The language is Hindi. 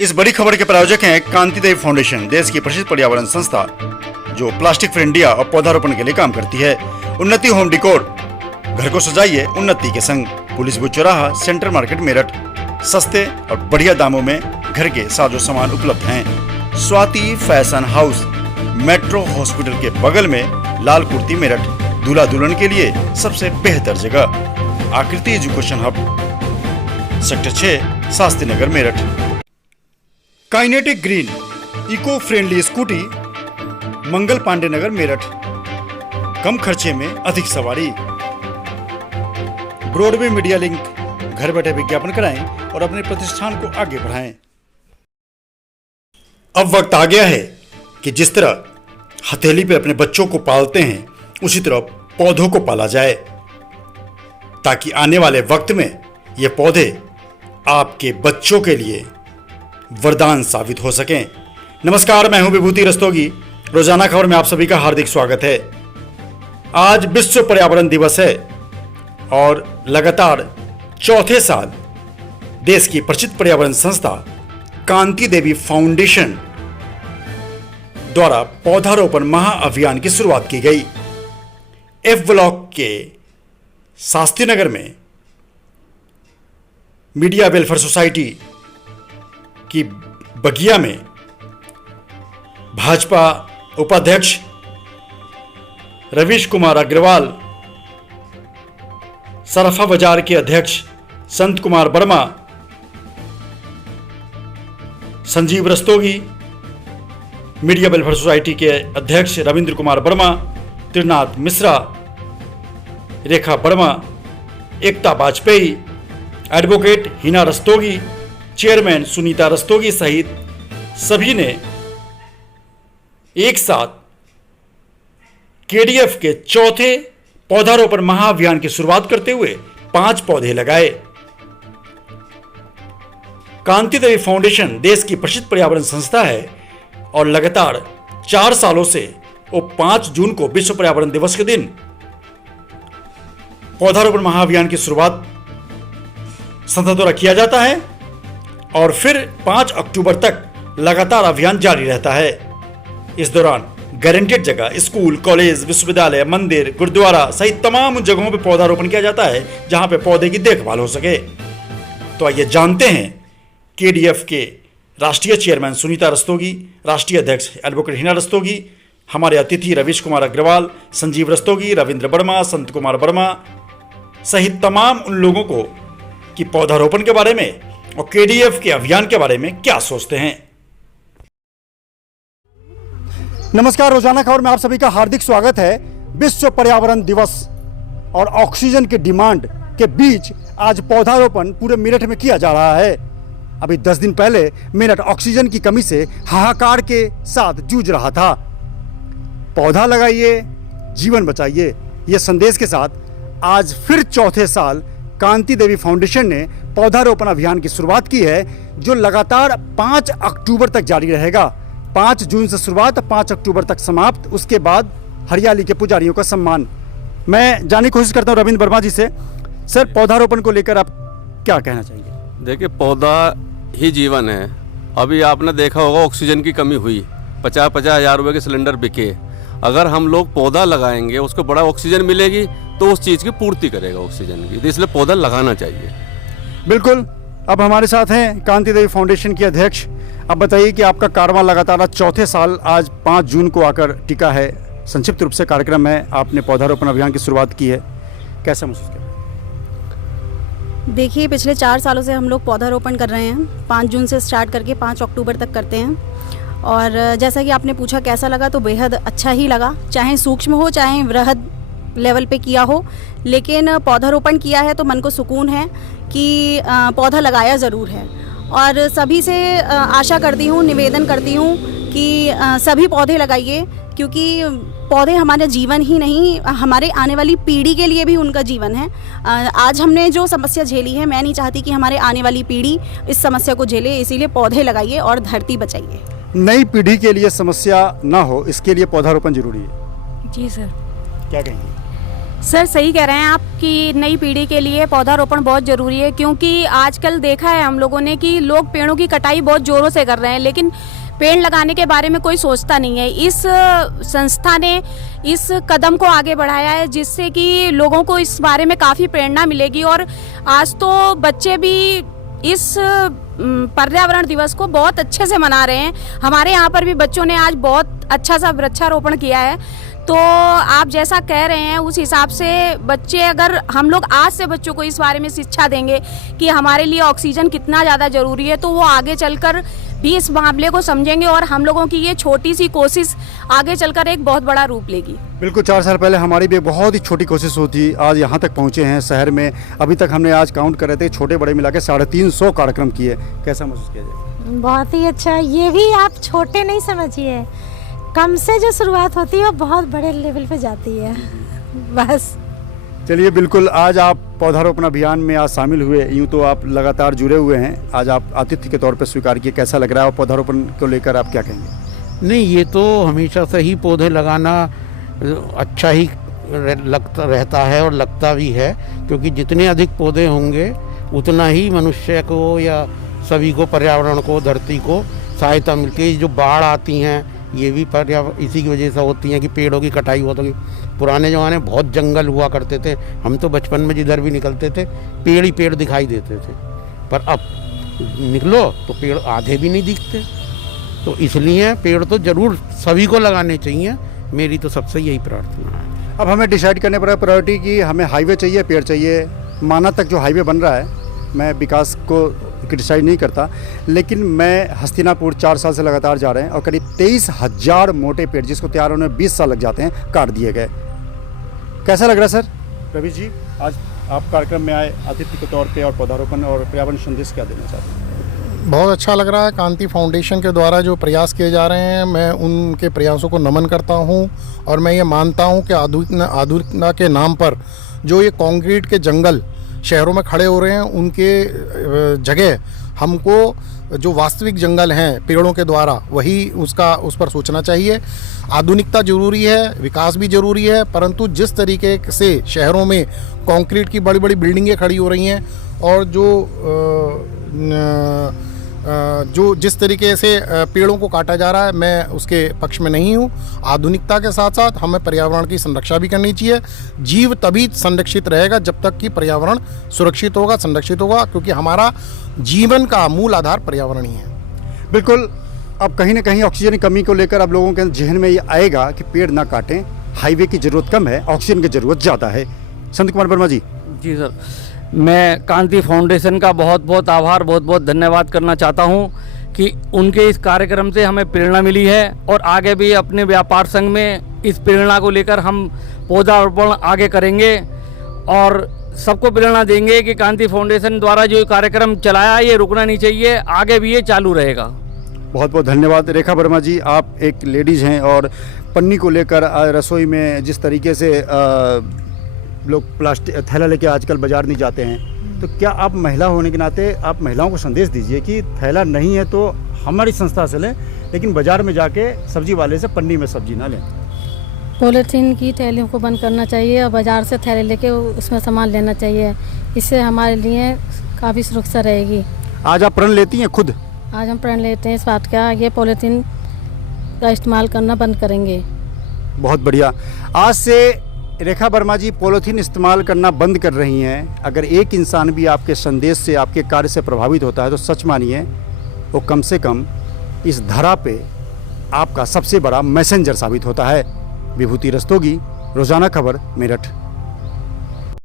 इस बड़ी खबर के प्रायोजक हैं कांति देवी फाउंडेशन, देश की प्रसिद्ध पर्यावरण संस्था जो प्लास्टिक फ्री इंडिया और पौधारोपण के लिए काम करती है। उन्नति होम डिकोर, घर को सजाइए उन्नति के संग। पुलिस बुथ चौराहा, सेंट्रल मार्केट मेरठ। सस्ते और बढ़िया दामों में घर के साजो सामान उपलब्ध हैं। Swati fashion house, metro hospital के बगल में, लाल कुर्ती मेरठ। दूल्हा दुल्हन के लिए सबसे बेहतर जगह। Aakriti education hub, sector 6, Shastri Nagar Meerut. Kinetic green eco friendly scooty, Mangal Pandey Nagar Meerut. कम खर्चे में अधिक सवारी। ब्रॉडवे मीडिया लिंक, घर बैठे विज्ञापन कराएं और अपने प्रतिष्ठान को आगे बढ़ाएं। अब वक्त आ गया है कि जिस तरह हथेली पे अपने बच्चों को पालते हैं, उसी तरह पौधों को पाला जाए, ताकि आने वाले वक्त में ये पौधे आपके बच्चों के लिए वरदान साबित हो सकें। नमस्कार, मैं हूं विभूति रस्तोगी। रोजाना खबर में आप सभी का हार्दिक स्वागत है। आज विश्व पर्यावरण दिवस है और लगातार चौथे साल देश की प्रसिद्ध पर्यावरण संस्था कांति देवी फाउंडेशन द्वारा पौधारोपण महाअभियान की शुरुआत की गई। एफ ब्लॉक के शास्त्री नगर में मीडिया वेलफेयर सोसाइटी की बगिया में भाजपा उपाध्यक्ष रवीश कुमार अग्रवाल, सरफा बाजार के अध्यक्ष Sant Kumar Verma, Sanjeev Rastogi, media welfare society के अध्यक्ष रविंद्र कुमार वर्मा, त्रिनाथ मिश्रा, रेखा वर्मा, एकता वाजपेयी, एडवोकेट हिना रस्तोगी, चेयरमैन सुनीता रस्तोगी सहित सभी ने एक साथ केडीएफ के चौथे पौधारोपण महाअभियान की शुरुआत करते हुए 5 पौधे लगाए। कांति देवी फाउंडेशन देश की प्रसिद्ध पर्यावरण संस्था है और लगातार 4 सालों से वो 5 जून को विश्व पर्यावरण दिवस के दिन पौधारोपण महाअभियान की शुरुआत संस्था द्वारा किया जाता है और फिर 5 अक्टूबर तक लगातार अभियान जारी रहता है। इस दौरान गारंटेड जगह, स्कूल, कॉलेज, विश्वविद्यालय, मंदिर, गुरुद्वारा सहित तमाम जगहों पर पौधारोपण किया जाता है जहां पे पौधे की देखभाल हो सके। तो आइए जानते हैं केडीएफ के राष्ट्रीय चेयरमैन सुनीता रस्तोगी, राष्ट्रीय अध्यक्ष एडवोकेट हिना रस्तोगी, हमारे अतिथि रवीश कुमार अग्रवाल, संजीव रस्तोगी, रविंद्र वर्मा, संत कुमार वर्मा सहित तमाम उन लोगों को कि पौधारोपण के बारे में और केडीएफ के अभियान के बारे में क्या सोचते हैं। नमस्कार, रोजाना खबर में आप सभी का हार्दिक स्वागत है। विश्व पर्यावरण दिवस और ऑक्सीजन की डिमांड के बीच आज पौधारोपण पूरे मेरठ में किया जा रहा है। अभी 10 दिन पहले मेरठ ऑक्सीजन की कमी से हाहाकार के साथ जूझ रहा था। पौधा लगाइए, जीवन बचाइए, ये संदेश के साथ आज फिर चौथे साल कांति देवी फाउंडेशन ने पौधारोपण अभियान की शुरुआत की है, जो लगातार 5 अक्टूबर तक जारी रहेगा। 5 जून से शुरुआत, 5 अक्टूबर तक समाप्त। उसके बाद हरियाली के पुजारियों का सम्मान। मैं जानने की कोशिश करता हूँ रविंद्र वर्मा जी से। सर, पौधारोपण को लेकर आप क्या कहना चाहेंगे? देखिए, पौधा ही जीवन है। अभी आपने देखा होगा ऑक्सीजन की कमी हुई, 50-50 हज़ार रुपये के सिलेंडर बिके। अगर हम लोग पौधा लगाएंगे, उसको बड़ा ऑक्सीजन मिलेगी तो उस चीज़ की पूर्ति करेगा ऑक्सीजन की, इसलिए पौधा लगाना चाहिए। बिल्कुल। अब हमारे साथ हैं कांति देवी फाउंडेशन के अध्यक्ष। अब बताइए कि आपका कारवां लगातार चौथे साल आज 5 जून को आकर टिका है। संक्षिप्त रूप से कार्यक्रम में आपने पौधारोपण अभियान की शुरुआत की है, कैसा महसूस किया? देखिए, पिछले 4 सालों से हम लोग पौधारोपण कर रहे हैं। 5 जून से स्टार्ट करके 5 अक्टूबर तक करते हैं। और जैसा कि आपने पूछा कैसा लगा, तो बेहद अच्छा ही लगा। चाहे सूक्ष्म हो चाहे वृहद लेवल पे किया हो, लेकिन पौधारोपण किया है तो मन को सुकून है कि पौधा लगाया ज़रूर है। और सभी से आशा करती हूँ, निवेदन करती हूँ कि सभी पौधे लगाइए, क्योंकि पौधे हमारा जीवन ही नहीं, हमारे आने वाली पीढ़ी के लिए भी उनका जीवन है। आज हमने जो समस्या झेली है, मैं नहीं चाहती कि हमारे आने वाली पीढ़ी इस समस्या को झेले, इसीलिए पौधे लगाइए और धरती बचाइए। नई पीढ़ी के लिए समस्या ना हो, इसके लिए पौधारोपण जरूरी है। जी सर। क्या कहेंगे? सर सही कह रहे हैं आप कि नई पीढ़ी के लिए पौधारोपण बहुत ज़रूरी है, क्योंकि आजकल देखा है हम लोगों ने कि लोग पेड़ों की कटाई बहुत ज़ोरों से कर रहे हैं, लेकिन पेड़ लगाने के बारे में कोई सोचता नहीं है। इस संस्था ने इस कदम को आगे बढ़ाया है, जिससे कि लोगों को इस बारे में काफ़ी प्रेरणा मिलेगी। और आज तो बच्चे भी इस पर्यावरण दिवस को बहुत अच्छे से मना रहे हैं। हमारे यहाँ पर भी बच्चों ने आज बहुत अच्छा सा वृक्षारोपण किया है। तो आप जैसा कह रहे हैं उस हिसाब से बच्चे, अगर हम लोग आज से बच्चों को इस बारे में शिक्षा देंगे कि हमारे लिए ऑक्सीजन कितना ज़्यादा ज़रूरी है, तो वो आगे चलकर भी इस मामले को समझेंगे और हम लोगों की ये छोटी सी कोशिश आगे चलकर एक बहुत बड़ा रूप लेगी। बिल्कुल, 4 साल पहले हमारी भी एक बहुत ही छोटी कोशिश होती, आज यहाँ तक पहुँचे हैं शहर में। अभी तक हमने आज काउंट कर रहे थे, छोटे बड़े मिला के 350 कार्यक्रम किए। कैसा महसूस किया जाए? बहुत ही अच्छा। ये भी आप छोटे नहीं समझिए, कम से जो शुरुआत होती है वो बहुत बड़े लेवल पे जाती है। बस चलिए, बिल्कुल, आज आप पौधारोपण अभियान में आज शामिल हुए, यूँ तो आप लगातार जुड़े हुए हैं, आज आप आतिथ्य के तौर पर स्वीकार किए। कैसा लग रहा है और पौधारोपण को लेकर आप क्या कहेंगे? नहीं, ये तो हमेशा से ही पौधे लगाना अच्छा ही लगता रहता है और लगता भी है, क्योंकि जितने अधिक पौधे होंगे उतना ही मनुष्य को या सभी को, पर्यावरण को, धरती को सहायता मिलती है। जो बाढ़ आती हैं ये भी पर्यावरण इसी की वजह से होती हैं कि पेड़ों की कटाई होती है। पुराने ज़माने में बहुत जंगल हुआ करते थे, हम तो बचपन में जिधर भी निकलते थे पेड़ ही पेड़ दिखाई देते थे, पर अब निकलो तो पेड़ आधे भी नहीं दिखते। तो इसलिए पेड़ तो ज़रूर सभी को लगाने चाहिए, मेरी तो सबसे यही प्रार्थना है। अब हमें डिसाइड करने पड़ेगा प्रायोरिटी की, हमें हाईवे चाहिए, पेड़ चाहिए। माना तक जो हाईवे बन रहा है, मैं विकास को क्रिटिसाइज नहीं करता, लेकिन मैं हस्तिनापुर 4 साल से लगातार जा रहे हैं और करीब 23,000 मोटे पेड़ जिसको तैयार होने में 20 साल लग जाते हैं, काट दिए गए। कैसा लग रहा है सर? रवि जी, आज आप कार्यक्रम में आए आतिथ्य के तौर पे और पौधारोपण और पर्यावरण संदेश क्या देना चाहते हैं? बहुत अच्छा लग रहा है। कांति फाउंडेशन के द्वारा जो प्रयास किए जा रहे हैं, मैं उनके प्रयासों को नमन करता हूं और मैं ये मानता हूं कि आधुनिकता के नाम पर जो ये कंक्रीट के जंगल शहरों में खड़े हो रहे हैं, उनके जगह हमको जो वास्तविक जंगल हैं पेड़ों के द्वारा, वही उस पर सोचना चाहिए। आधुनिकता ज़रूरी है, विकास भी ज़रूरी है, परंतु जिस तरीके से शहरों में कंक्रीट की बड़ी बड़ी बिल्डिंगें खड़ी हो रही हैं और जो जिस तरीके से पेड़ों को काटा जा रहा है, मैं उसके पक्ष में नहीं हूँ। आधुनिकता के साथ साथ हमें पर्यावरण की संरक्षा भी करनी चाहिए। जीव तभी संरक्षित रहेगा जब तक कि पर्यावरण सुरक्षित होगा, संरक्षित होगा, क्योंकि हमारा जीवन का मूल आधार पर्यावरण ही है। बिल्कुल, अब कहीं ना कहीं ऑक्सीजन की कमी को लेकर अब लोगों के जहन में ये आएगा कि पेड़ ना काटें, हाईवे की ज़रूरत कम है, ऑक्सीजन की ज़रूरत ज़्यादा है। संत कुमार वर्मा जी। जी सर, मैं कांति फाउंडेशन का बहुत बहुत आभार, बहुत बहुत धन्यवाद करना चाहता हूं कि उनके इस कार्यक्रम से हमें प्रेरणा मिली है और आगे भी अपने व्यापार संघ में इस प्रेरणा को लेकर हम पौधारोपण आगे करेंगे और सबको प्रेरणा देंगे कि कांति फाउंडेशन द्वारा जो कार्यक्रम चलाया ये रुकना नहीं चाहिए, आगे भी ये चालू रहेगा। बहुत बहुत धन्यवाद। रेखा वर्मा जी, आप एक लेडीज़ हैं और पन्नी को लेकर रसोई में जिस तरीके से लोग प्लास्टिक थैला लेके आजकल बाज़ार नहीं जाते हैं, तो क्या आप महिला होने के नाते आप महिलाओं को संदेश दीजिए कि थैला नहीं है तो हमारी संस्था से लें, लेकिन बाज़ार में जाके सब्जी वाले से पन्नी में सब्जी ना लें। पॉलीथीन की थैलियों को बंद करना चाहिए और बाज़ार से थैले लेके उसमें सामान लेना चाहिए। इससे हमारे लिए काफ़ी सुरक्षा रहेगी। आज आप प्रण लेती हैं खुद? आज हम प्रण लेते हैं इस बात का, ये पॉलीथीन का इस्तेमाल करना बंद करेंगे। बहुत बढ़िया। आज से रेखा वर्मा जी पॉलीथीन इस्तेमाल करना बंद कर रही हैं। अगर एक इंसान भी आपके संदेश से, आपके कार्य से प्रभावित होता है तो सच मानिए वो कम से कम इस धरा पे आपका सबसे बड़ा मैसेंजर साबित होता है। विभूति रस्तोगी, रोजाना खबर, मेरठ।